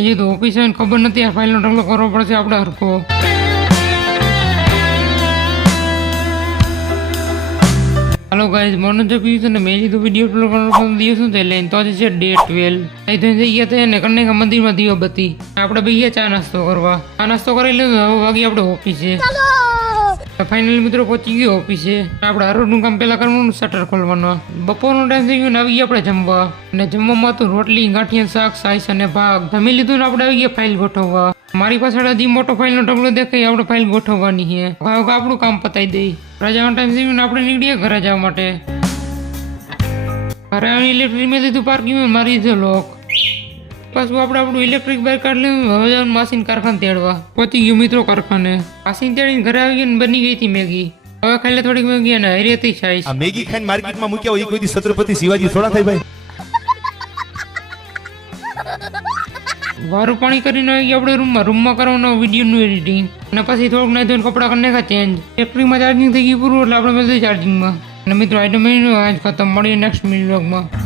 હજી તો ઓફિસ આવીને ખબર નથી આ ફાઇલનો ઢગલો કરવો પડશે આપણે હરખો. હાલો ગાઈઝ મને જો પીયું છે ને મેં લીધું વીડિયો અપલોડ કરવાનો દિવસ શું એટલે તો જે છે ડે ટ્વેલ્વ અહીં તો જઈ ગયા હતા ને કન્યા મંદિરમાં દીવા બત્તી આપણે બે ચા નાસ્તો કરવા. ચા નાસ્તો કરી લીધો હવે વાગી આપણે ઓફિસે ફાઇનલી મિત્રો પહોંચી ગયો ઓફિસે આપણે હરોડનું કામ પહેલાં કરવાનું શટર ખોલવાનું. બપોરનો ટાઈમ થઈ ગયો ને આવી ગયા આપણે જમવા. અને જમવામાં તો રોટલી, ગાંઠિયા, શાક, સાઈસ અને ભાગ જમી લીધું ને આપણે આવી ગયા ફાઇલ ગોઠવવા. મારી પાછળ હજી મોટો ફાઇલનો ઢગલો દેખાય, આપણે ફાઇલ ગોઠવવાની છે. હવે આપણું કામ પતાવી દઈ. રજાનો ટાઈમ થઈ ગયો ને આપણે નીકળીએ ઘરે જવા માટે. ઘરે આવીને ઇલેક્ટ્રિક મેં દીધું પાર્કિંગમાં મારી દીધો લોક પાછું આપણે આપણું ઇલેક્ટ્રિક બાઇક કાઢી લઈને હવે જવાનું માસીન કારખાને તેડવા. પહોંચી ગયું મિત્રો કારખાને. માસીન તેડીને ઘરે આવી ગઈ ને બની ગઈ હતી મેગી. હવે ખાલી થોડીક મેગી અને હરી હતી છાઈશ આ મેગી ખાઈને માર્કેટમાં મૂક્યા હોય કોઈ છત્રપતિ શિવાજી થોડા થાય ભાઈ. વારું પાણી કરીને આવી ગયા આપણે રૂમમાં. રૂમમાં કરવાનો વિડીયોનું એડિટિંગ અને પછી થોડુંક નહીં ધોઈને કપડાં કરી નાખ્યા ચેન્જ ફેક્ટરીમાં ચાર્જિંગ થઈ ગયું પૂરું એટલે આપણે બધું ચાર્જિંગમાં અને મિત્રો આઈટમ આજ ખતમ. મળીએ નેક્સ્ટ મિનિટ વ્લોગમાં